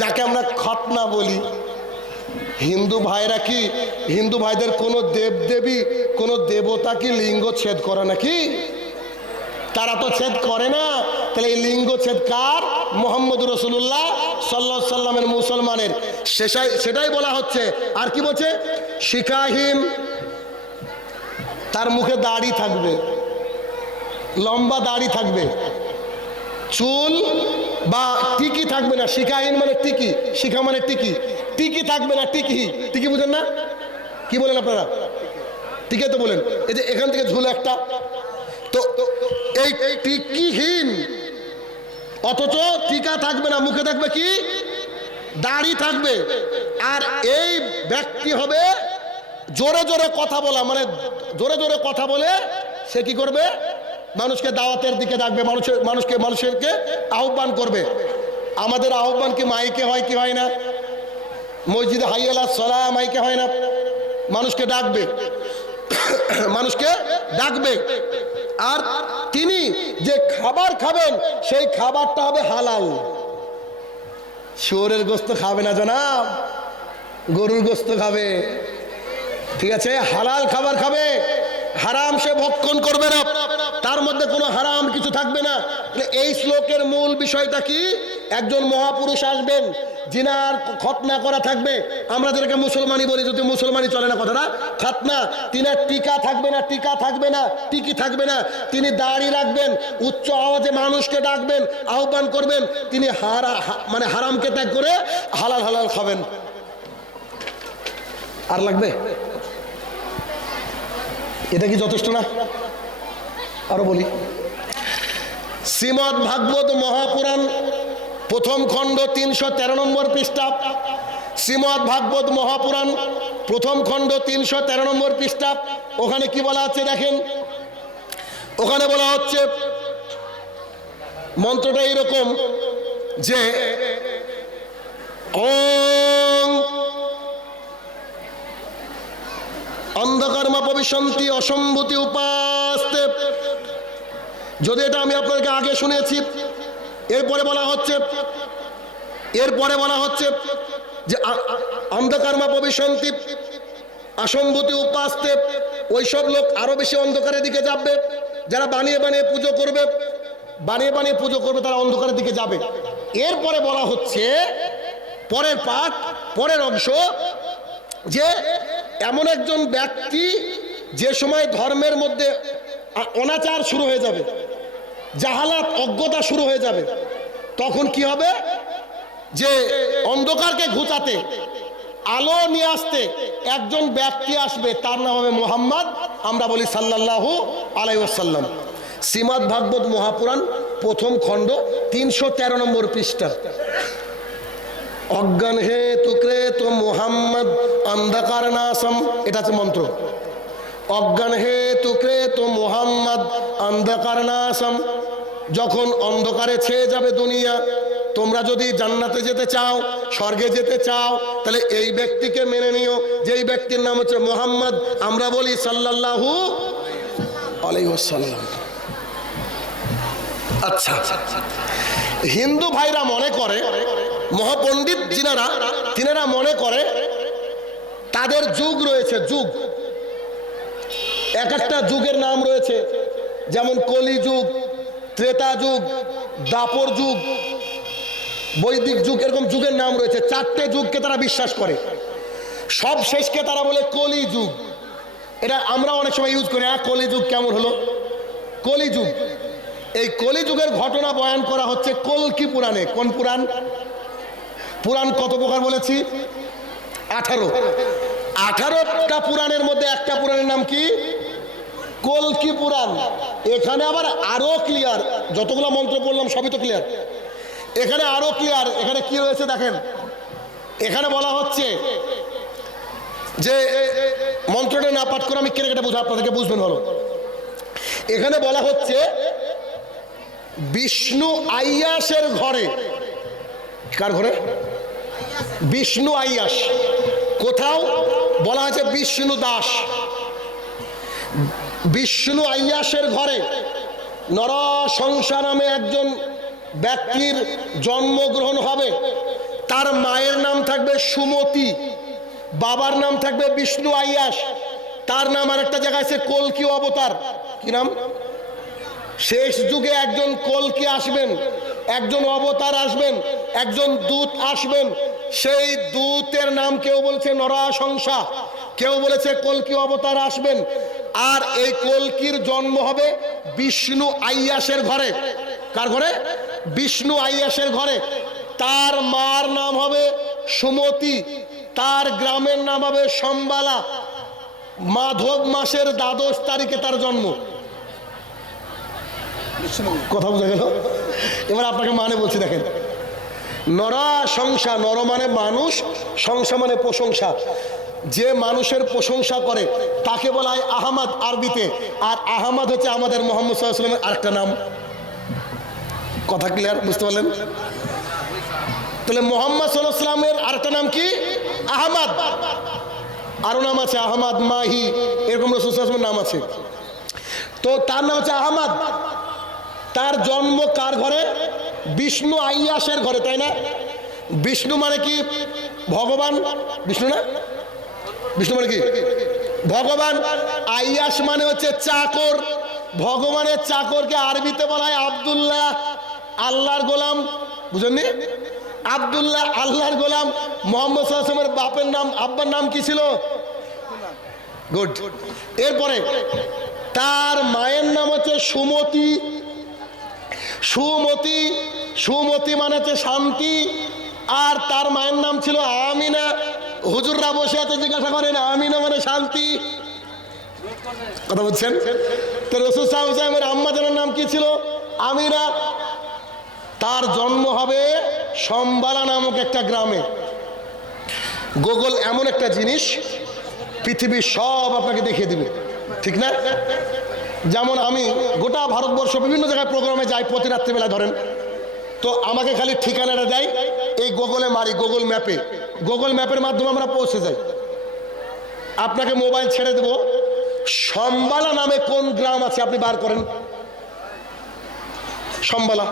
যাকে আমরা খতনা বলি। হিন্দু ভাইরা কি, হিন্দু ভাইদের কোনো দেবদেবী, কোনো দেবতা কি লিঙ্গ ছেদ করে নাকি? তারা তো ছেদ করে না। তাহলে এই লিঙ্গ ছেদ কার? মুহাম্মদ রাসূলুল্লাহ সাল্লাল্লাহু আলাইহি সাল্লামের, মুসলমানের। সেটাই বলা হচ্ছে। আর কি বলছে? শিখাহীন, তার মুখে দাড়ি থাকবে, লম্বা দাড়ি থাকবে, চুল বা টিকি থাকবে না। শিখাহীন মানে টিকি, শিখা মানে টিকি, টিকি থাকবে না। টিকি, টিকি বুঝেন না? কি বলেন আপনারা? টিকে তো বলেন। এই যে এখান থেকে ঝুলে একটা, তো এই টিকিহীন, অথচ টিকা থাকবে না, মুখে থাকবে কি? দাড়ি থাকবে। আর এই ব্যক্তি হবে জোরে জোরে কথা বলা, মানে জোরে জোরে কথা বলে সে কি করবে? মানুষকে দাওয়াতের দিকে ডাকবে, মানুষকে আহ্বান করবে। আমাদের আহ্বান কি মাইকে হয় কি হয় না? মসজিদে হাইয়া আলাস সালাহ মাইকে হয় না? মানুষকে ডাকবে, মানুষকে ডাকবে। আর তিনি যে খাবার খাবেন সেই খাবারটা হবে হালাল। শুয়োরের গোস্ত খাবে না জনাব, গরুর গোস্ত খাবে, ঠিক আছে? হালাল খাবার খাবে, হারাম সে ভক্ষণ করবে না, তার মধ্যে কোনো হারাম কিছু থাকবে না। এই শ্লোকের মূল বিষয়টা কি? একজন মহাপুরুষ আসবেন, জিনার খতনা করা থাকবে। আমরা যেটাকে মুসলমানি বলি, যদি মুসলমানি চলে না কথাটা, খতনা। তিনার টিকা থাকবে না, টিকা থাকবে না, টিকি থাকবে না। তিনি দাড়ি রাখবেন, উচ্চ আওয়াজে মানুষকে ডাকবেন, আহ্বান করবেন। তিনি মানে হারামকে ত্যাগ করে হালাল হালাল খাবেন। আর লাগবে? এটা কি যথেষ্ট না? আরো বলি। শ্রীমদ্ ভাগবত মহাপুরাণ প্রথম খণ্ড 313 নম্বর পৃষ্ঠা। শ্রীমদ্ ভাগবত মহাপুরাণ প্রথম খণ্ড 313 নম্বর পৃষ্ঠা। ওখানে কি বলা হচ্ছে দেখেন। ওখানে বলা হচ্ছে, মন্ত্রটা এইরকম যে ওং অন্ধকারমা পবিশন্তি অসম্ভূতি উপাস্তে। যদি এটা আমি আপনাদেরকে আগে শুনেছি। এরপরে বলা হচ্ছে যে অন্ধকারমা পবিশন্তি অসম্ভূতি উপাস্তে। ওইসব লোক আরো বেশি অন্ধকারের দিকে যাবে। যারা বানিয়ে বানিয়ে পুজো করবে, তারা অন্ধকারের দিকে যাবে। এরপরে বলা হচ্ছে পরের পাঠ, পরের অংশ, যে এমন একজন ব্যক্তি যে সময় ধর্মের মধ্যে অনাচার শুরু হয়ে যাবে, জাহালাত, অজ্ঞতা শুরু হয়ে যাবে, তখন কি হবে? যে অন্ধকারকে ঘুচাতে, আলো নিয়ে আসতে একজন ব্যক্তি আসবে, তার নাম হবে মুহাম্মদ। আমরা বলি সাল্লাল্লাহু আলাইহি ওয়াসাল্লাম। শ্রীমদ্ ভাগবত মহাপুরাণ প্রথম খণ্ড 313 নম্বর পৃষ্ঠা। অজ্ঞান হে তুকরে তো মুহাম্মদ অন্ধকার নাসম। এটা হচ্ছে মন্ত্র। অজ্ঞান হে তুকরে তো মুহাম্মদ অন্ধকার নাসম। যখন অন্ধকারে ছেয়ে যাবে দুনিয়া, তোমরা যদি জান্নাতে যেতে চাও, স্বর্গে যেতে চাও, তাহলে এই ব্যক্তিকে মেনে নিও, যেই ব্যক্তির নাম হচ্ছে মুহাম্মদ। আমরা বলি সাল্লাল্লাহু আলাইহি ওয়াসাল্লাম। আচ্ছা, হিন্দু ভাইরা মনে করে, মহাপণ্ডিত তিনারা মনে করে তাদের যুগ রয়েছে, যুগ, এক একটা যুগের নাম রয়েছে। যেমন কলি যুগ, ত্রেতা যুগ, দাপর যুগ, বৈদিক যুগ, এরকম যুগের নাম রয়েছে। 4টে যুগকে তারা বিশ্বাস করে। সব শেষকে তারা বলে কলি যুগ। এটা আমরা অনেক সময় ইউজ করি। কলি যুগ কেমন হলো? কলি যুগ। এই কলি যুগের ঘটনা বয়ান করা হচ্ছে কল্কি পুরাণে। কোন পুরাণ? পুরাণ কত প্রকার বলেছি? 18টা পুরাণের মধ্যে একটা পুরাণের নাম কি? কল্কি পুরাণ। এখানে আবার আরো ক্লিয়ার, যতগুলো মন্ত্র বললাম সবই তো ক্লিয়ার, এখানে আরো ক্লিয়ার। এখানে কি রয়েছে দেখেন। এখানে বলা হচ্ছে যে, মন্ত্রটা না পাঠ করে আমি কেটে কেটে বুঝা, আপনাদেরকে বুঝবেন ভালো। এখানে বলা হচ্ছে বিষ্ণু আইয়াসের ঘরে। কার ঘরে? বিষ্ণু আইয়াস। কোথাও বলা হয়েছে বিষ্ণু দাস। বিষ্ণু আইয়াসের ঘরে নরসংসা নামে একজন ব্যক্তির জন্মগ্রহণ হবে। তার মায়ের নাম থাকবে সুমতি, বাবার নাম থাকবে বিষ্ণু আইয়াস, তার নাম আর একটা জায়গায় আছে কলকি অবতার। কি নাম? শেষ যুগে একজন কলকি আসবেন, একজন অবতার আসবেন, একজন দূত আসবেন। সেই দূতের নাম কেউ বলছে নরাশংসা, কেউ বলেছে কলকি অবতার আসবেন। আর এই কলকির জন্ম হবে বিষ্ণু আইয়াসের ঘরে। কার ঘরে? বিষ্ণু আইয়াসের ঘরে। তার মার নাম হবে সুমতি, তার গ্রামের নাম হবে সম্বালা। মাধব মাসের 12 তারিখে তার জন্ম। কথা বোঝা গেল? এবার আপনাকে মানে বলছি, দেখেন, নরাশংসা, নর মানে মানুষ, সংসা মানে প্রশংসা। যে মানুষের প্রশংসা করে তাকে বলা হয় আহমদ আরবিতে। আর আহমদ হচ্ছে আমাদের মোহাম্মদ সাল্লাল্লাহু আলাইহি ওয়াসাল্লামের আরেকটা নাম। কথা ক্লিয়ার? বুঝতে পারলেন? তাহলে মোহাম্মদ সাল্লাল্লাহু আলাইহি ওয়াসাল্লামের আরেকটা নাম কি? আহমদ। আরো নাম আছে আহমদ, মাহি, এরকম রাসূল সাল্লাল্লাহু আলাইহি ওয়াসাল্লামের নাম আছে। তো তার নাম হচ্ছে আহমদ। তার জন্ম কার ঘরে? বিষ্ণু আইয়াসের ঘরে, তাই না? বিষ্ণু মানে কি? ভগবান। বিষ্ণু না? বিষ্ণু মানে কি? ভগবান। আইয়াস মানে হচ্ছে চাকর। ভগবানের চাকরকে আরবিতে বলা হয় আব্দুল্লাহ, আল্লাহর গোলাম। বুঝেননি? আব্দুল্লাহ, আল্লাহর গোলাম। মোহাম্মদ সাল্লাল্লাহু আলাইহি ওয়াসাল্লামের বাপের নাম, আব্বার নাম কি ছিল? গুড। এরপরে তার মায়ের নাম হচ্ছে সুমতি। সুমতি, সুমতি মানে হচ্ছে শান্তি। আর তার মায়ের নাম ছিল আমিনা। হুজুররা বসে আছে, জিজ্ঞাসা করেন আমিনা মানে শান্তি। কথা বলছেন? তো রাসূল সাল্লাল্লাহু আলাইহি ওয়াসাল্লামের আম্মা জানের নাম কি ছিল? আমিনা। তার জন্ম হবে সম্বালা নামক একটা গ্রামে। গুগল এমন একটা জিনিস, পৃথিবীর সব আপনাকে দেখিয়ে দিবে, ঠিক না? যেমন আমি গোটা ভারতবর্ষ বিভিন্ন জায়গায় প্রোগ্রামে যাই প্রতি রাত্রিবেলা, ধরেন, তো আমাকে খালি ঠিকানাটা দেয়, এই গুগলে মারি, গুগল ম্যাপে, গুগল ম্যাপের মাধ্যমে আমরা পৌঁছে যাই। আপনাকে মোবাইল ছেড়ে দেব, সম্বালা নামে কোন গ্রাম আছে আপনি বার করেন। সম্বালা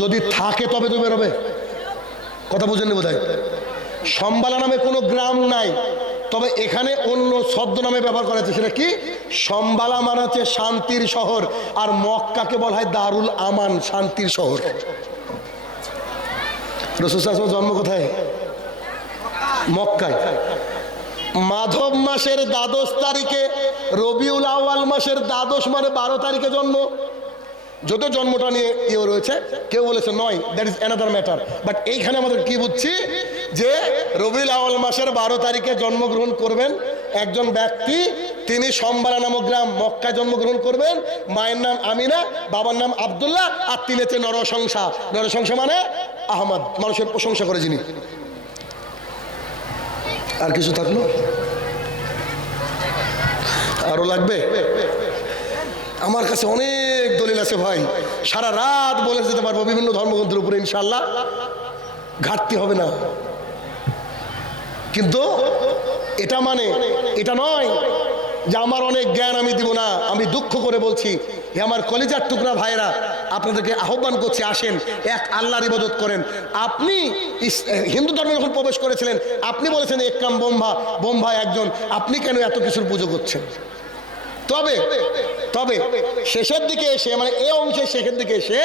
যদি থাকে তবে তো বেরোবে। কথা বুঝেননি বোধহয়? সম্বালা নামে কোনো গ্রাম নাই, তবে এখানে অন্য শব্দ নামে ব্যবহার করা হয়েছে। সেটা কি? সম্বালা মানে হচ্ছে শান্তির শহর, আর মক্কাকে বলা হয় দারুল আমান, শান্তির শহর। রাসূল সাল্লাল্লাহু আলাইহি ওয়াসাল্লামের জন্ম কোথায়? মক্কায়। মাধব মাসের 12 তারিখে, রবিউল আউয়াল মাসের 12 মানে 12 তারিখে জন্ম। যত জন্মটা নিয়ে ইয়ে রয়েছে, কেউ বলেছে নয়, that is another matter. But এইখানে আমাদের কি বুঝছি যে রবিউল আউয়াল মাসের 12 তারিখে জন্মগ্রহণ করবেন একজন ব্যক্তি, তিনি সম্বালা নামক গ্রাম মক্কায় জন্মগ্রহণ করবেন। মায়ের নাম আমিনা, বাবার নাম আব্দুল্লাহ, আর তিনি হচ্ছে নরসংসা। নরসংসা মানে আহমদ, মানুষের প্রশংসা করে যিনি। আর কিছু থাকলো? আরো লাগবে? আমার কাছে অনেক দলিল আছে ভাই, সারা রাত বলে যেতে পারবো বিভিন্ন ধর্মগ্রন্থের উপরে, ইনশাআল্লাহ ঘাটতি হবে না। কিন্তু এটা মানে এটা নয় যে আমার অনেক জ্ঞান আমি দিব না। আমি দুঃখ করে বলছি, হে আমার কলিজার টুকরা ভাইরা, আপনাদেরকে আহ্বান করছি, আসেন এক আল্লাহর ইবাদত করেন। আপনি হিন্দু ধর্মে যখন প্রবেশ করেছিলেন, আপনি বলেছেন একরাম ব্রহ্মা, ব্রহ্মা একজন, আপনি কেন এত কিছুর পুজো করছেন? তবে তবে শেষের দিকে এসে, মানে এই অংশের শেষের দিকে এসে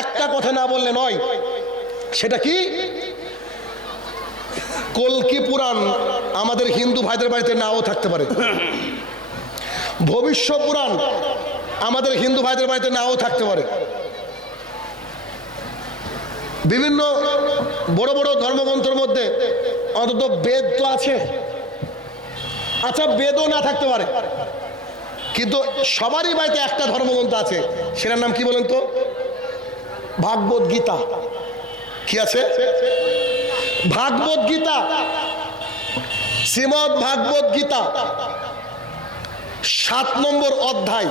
একটা কথা না বললে নয়। সেটা কি? কলকি পুরাণ আমাদের হিন্দু ভাইদের বাড়িতে নাও থাকতে পারে, ভবিষ্য পুরাণ আমাদের হিন্দু ভাইদের বাড়িতে নাও থাকতে পারে, বিভিন্ন বড় বড় ধর্মগ্রন্থের মধ্যে অন্তত বেদ তো আছে। আচ্ছা, বেদও না থাকতে পারে, কিন্তু সবারই বাড়িতে একটা ধর্মগ্রন্থ আছে, সেটার নাম কি বলেন তো? ভাগবত গীতা। কি আছে? ভাগবত গীতা। শ্রীমদ ভাগবত গীতা 7 নম্বর অধ্যায়,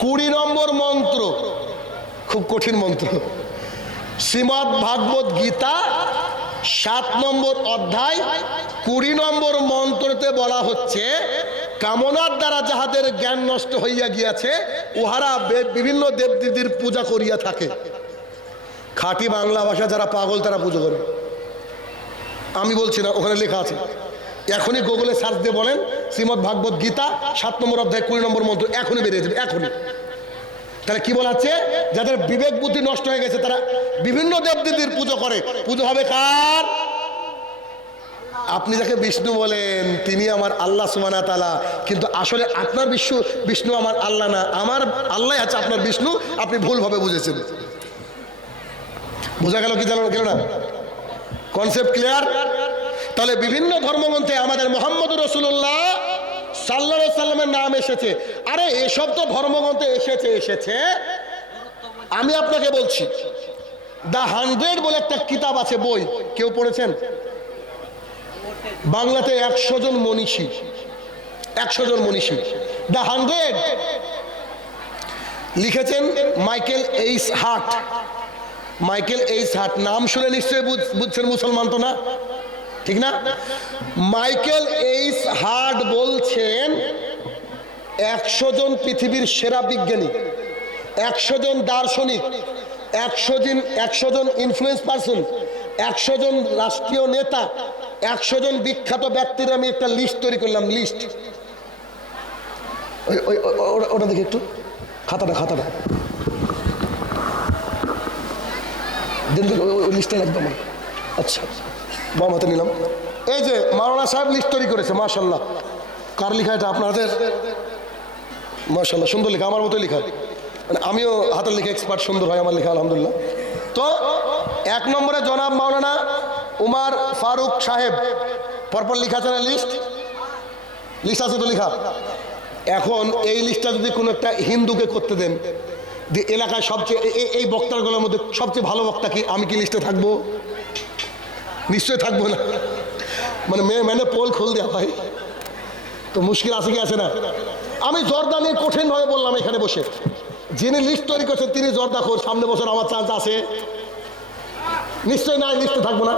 20 নম্বর মন্ত্র, খুব কঠিন মন্ত্র। শ্রীমদ ভাগবত গীতা 7 নম্বর অধ্যায় 20 নম্বর মন্ত্রতে বলা হচ্ছে, কামনার দ্বারা যাহাদের জ্ঞান নষ্ট হইয়া গিয়াছে, উহারা বিভিন্ন দেবদেবীর পূজা করিয়া থাকে। খাঁটি বাংলা ভাষা যারা পাগল তারা পুজো করে। আমি বলছি না, ওখানে লেখা আছে। এখনই গুগলে সার্চ দিয়ে বলেন শ্রীমদ্ ভাগবত গীতা 7 নম্বর অধ্যায় 20 নম্বর মন্ত্র, এখনই বেরিয়ে যাবে, এখনই। তাহলে কি বলা হচ্ছে? যাদের বিবেক বুদ্ধি নষ্ট হয়ে গেছে তারা বিভিন্ন দেবদেবীর পুজো করে। পুজো হবে কার? আপনি যাকে বিষ্ণু বলেন তিনি আমার আল্লাহ সুবহানাহু ওয়া তাআলা, কিন্তু আসলে আপনার বিষ্ণু আমার আল্লাহ না, আমার আল্লাহ আছে আপনার বিষ্ণু। আপনি ভুলভাবে বুঝেছেন। বোঝা গেল কি জানো? গেল না? Concept clear? তাহলে বিভিন্ন ধর্মগ্রন্থে আমাদের মুহাম্মদুর রাসূলুল্লাহ সাল্লাল্লাহু আলাইহি সাল্লামের নাম এসেছে। আরে এসব তো ধর্মগ্রন্থে এসেছে। আমি আপনাকে বলছি, দ্য 100 বলে একটা কিতাব আছে, বই, কেউ পড়েছেন? বাংলাতে 100 জন মনীষী, 100 জন মনীষী, দ্য 100 লিখেছেন Michael H heart. Michael H heart নাম শুনে নিশ্চয়ই বুঝছেন, মুসলমান তো না, ঠিক না? মাইকেল এইচ হার্ট বলছেন 100 জন পৃথিবীর সেরা বিজ্ঞানী, 100 জন দার্শনিক, 100 জন ইনফ্লুয়েন্স পারসন, 100 জন রাষ্ট্রীয় নেতা, 100 জন বিখ্যাত ব্যক্তির আমি একটা লিস্ট তৈরি করলাম। লিস্ট ওটা দেখি একটু, খাতাটা দেন, ওই লিস্টটা একদম। আচ্ছা, বাম হাতে নিলাম। এই যে মাওলানা সাহেব লিস্ট তৈরি করেছে, মাশাআল্লাহ। কার লেখা এটা? আপনাদের? মাশাআল্লাহ, সুন্দর লেখা, আমার মতো লেখা। মানে আমিও হাতের লেখা এক্সপার্ট, সুন্দর হয় আমার লেখা, আলহামদুলিল্লাহ। তো 1 নম্বরে জনাব মাওলানা উমার ফারুক সাহেব, পরপর লেখা আছে না? লিস্ট আছে তো লেখা। এখন এই লিস্টটা যদি কোনো একটা হিন্দুকে করতে দেন, যে এলাকায় সবচেয়ে এই বক্তারগুলোর মধ্যে সবচেয়ে ভালো বক্তা কি, আমি কি লিস্টে থাকবো? নিশ্চয়ই থাকবো না। মানে পোল খুল দেওয়া ভাই, তো মুশকিল আছে কি আছে না? আমি জর্দা নিয়ে কঠিনভাবে বললাম এখানে বসে, যিনি লিস্ট তৈরি করছেন তিনি জর্দাখোর, সামনে বছর আমার চান্স আছে? নিশ্চয় না, লিস্টে থাকবো না।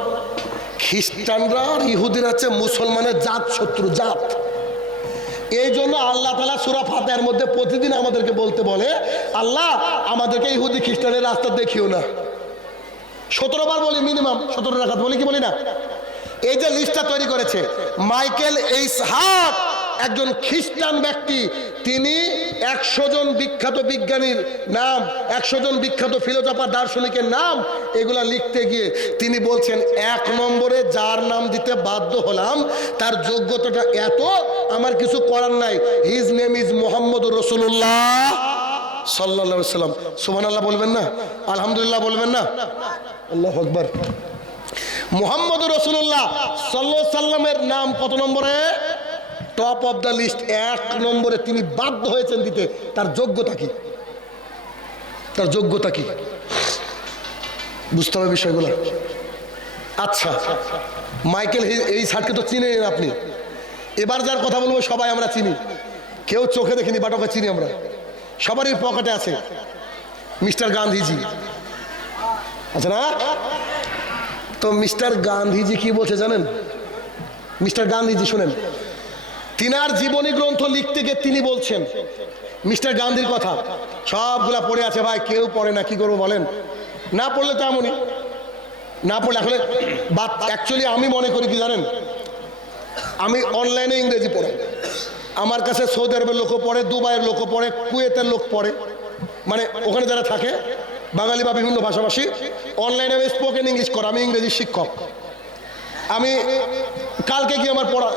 খ্রিস্টানরা আর ইহুদিরা হচ্ছে মুসলমানের জাত শত্রু, জাত। এই জন্য আল্লাহ তাআলা সূরা ফাতিহার মধ্যে প্রতিদিন আমাদেরকে বলতে বলে, আল্লাহ আমাদেরকে ইহুদি খ্রিস্টানের রাস্তা দেখিও না। 17 বার বলি, মিনিমাম 17 রাকাত বলি, কি বলি না? এই যে লিস্টটা তৈরি করেছে মাইকেল এইচ হার্ট, একজন খ্রিস্টান ব্যক্তি, তিনি 100 জন বিখ্যাত বিজ্ঞানীর নাম, 100 জন বিখ্যাত ফিলোসফার দার্শনিকের নাম, এগুলা লিখতে গিয়ে তিনি বলছেন 1 নম্বরে যার নাম দিতে বাধ্য হলাম তার যোগ্যতাটা এত, আমার কিছু করার নাই। হিজ নেম ইজ মুহাম্মদুর রাসূলুল্লাহ সাল্লাল্লাহু আলাইহি সাল্লাম। সুবহানাল্লাহ বলবেন না? আলহামদুলিল্লাহ বলবেন না? আল্লাহু আকবার। মুহাম্মদুর রাসূলুল্লাহ সাল্লাল্লাহু আলাইহি সাল্লামের নাম কত নম্বরে? টপ অফ দ্য লিস্ট, 1 নম্বরে তিনি বাধ্য হয়েছেন দিতে। তার যোগ্যতা কি? তার যোগ্যতা কি বুঝতে হবে বিষয়গুলো। আচ্ছা, মাইকেল এই সার্টকে তো চিনেন আপনি। এবার যার কথা বলবো সবাই আমরা চিনি, কেউ চোখে দেখিনি বাট ওকে চিনি আমরা, সবারই পকেটে আছে, মিস্টার গান্ধীজি, আচ্ছা না? তো মিস্টার গান্ধীজি কি বলছে জানেন? মিস্টার গান্ধীজি শুনেন, তিনার জীবনী গ্রন্থ লিখতে গিয়ে তিনি বলছেন মিস্টার গান্ধীর কথা, সবগুলা পড়ে আছে ভাই, কেউ পড়ে না, কি করবো বলেন? না পড়লে তো এমনই, না পড়লে আসলে বাদ। অ্যাকচুয়ালি আমি মনে করি কি জানেন, আমি অনলাইনে ইংরেজি পড়াই, আমার কাছে সৌদি আরবের লোকও পড়ে, দুবাইয়ের লোকও পড়ে, কুয়েতের লোক পড়ে, মানে ওখানে যারা থাকে বাঙালি বা বিভিন্ন ভাষাভাষী, অনলাইনে আমি স্পোকেন ইংলিশ করা, আমি ইংরেজি শিক্ষক। আমি কালকে গিয়ে আমার পড়া